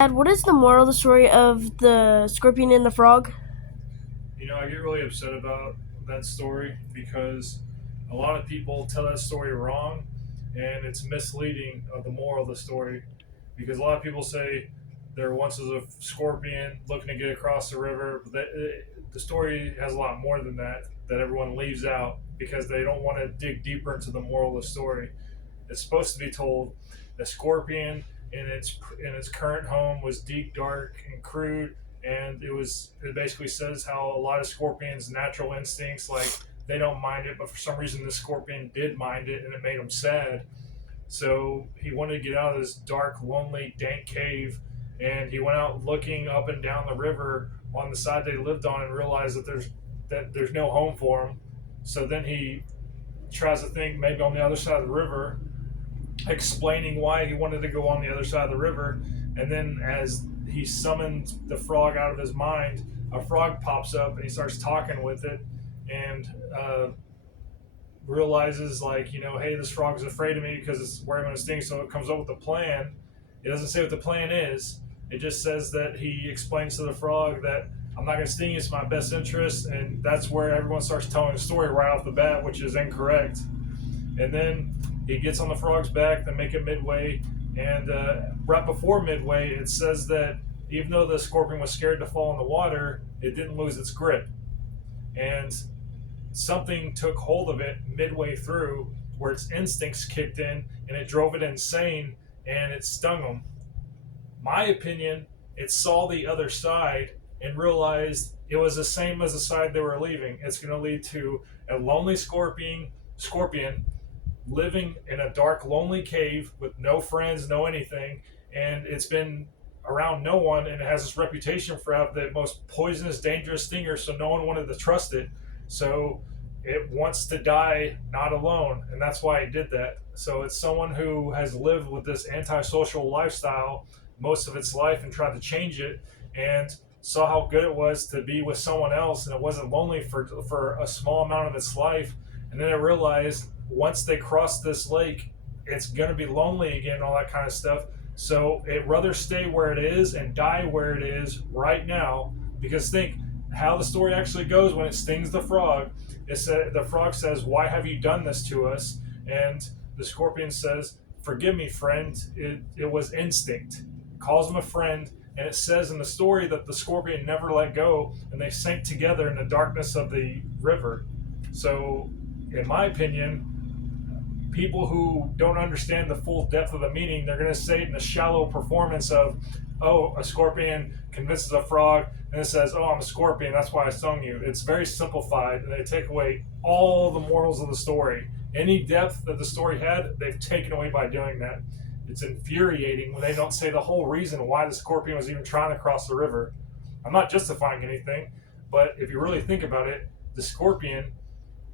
Dad, what is the moral of the story of the scorpion and the frog? I get really upset about that story because a lot of people tell that story wrong and it's misleading of the moral of the story because a lot of people say there once was a scorpion looking to get across the river. But the story has a lot more than that everyone leaves out because they don't want to dig deeper into the moral of the story. It's supposed to be told the scorpion in its current home was deep, dark, and crude, and it basically says how a lot of scorpions' natural instincts, like, they don't mind it, but for some reason the scorpion did mind it, and it made him sad. So he wanted to get out of this dark, lonely, dank cave, and he went out looking up and down the river on the side they lived on, and realized that there's no home for him. So then he tries to think maybe on the other side of the river, explaining why he wanted to go on the other side of the river. And then, as he summoned the frog out of his mind, a frog pops up and he starts talking with it, and realizes, like, hey, this frog's afraid of me because it's where I'm going to sting. So it comes up with a plan. It doesn't say what the plan is. It just says that he explains to the frog that I'm not going to sting you. It's my best interest, and that's where everyone starts telling the story right off the bat, which is incorrect. And then he gets on the frog's back. They make it midway, and right before midway, it says that even though the scorpion was scared to fall in the water, it didn't lose its grip. And something took hold of it midway through, where its instincts kicked in, and it drove it insane, and it stung him. My opinion, it saw the other side and realized it was the same as the side they were leaving. It's going to lead to a lonely scorpion living in a dark, lonely cave with no friends, no anything, and it's been around no one, and it has this reputation for having the most poisonous, dangerous stinger, so no one wanted to trust it. So it wants to die not alone, and that's why it did that. So it's someone who has lived with this antisocial lifestyle most of its life and tried to change it, and saw how good it was to be with someone else, and it wasn't lonely for a small amount of its life. And then I realized once they cross this lake, it's going to be lonely again, all that kind of stuff. So it rather stay where it is and die where it is right now. Because think how the story actually goes when it stings the frog. The frog says, "Why have you done this to us?" And the scorpion says, "Forgive me, friend. It was instinct." Calls him a friend, and it says in the story that the scorpion never let go, and they sank together in the darkness of the river. So, in my opinion, people who don't understand the full depth of the meaning, they're going to say it in a shallow performance of, oh, a scorpion convinces a frog, and it says, oh, I'm a scorpion, that's why I stung you. It's very simplified, and they take away all the morals of the story. Any depth that the story had, they've taken away by doing that. It's infuriating when they don't say the whole reason why the scorpion was even trying to cross the river. I'm not justifying anything, but if you really think about it, the scorpion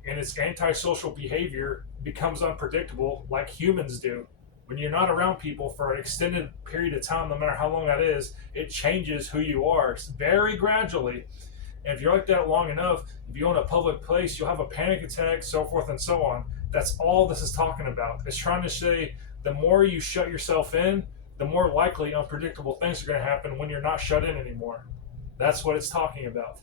and its antisocial behavior becomes unpredictable like humans do. When you're not around people for an extended period of time, no matter how long that is, it changes who you are very gradually. And if you're like that long enough, if you go in a public place, you'll have a panic attack, so forth and so on. That's all this is talking about. It's trying to say the more you shut yourself in, the more likely unpredictable things are going to happen when you're not shut in anymore. That's what it's talking about.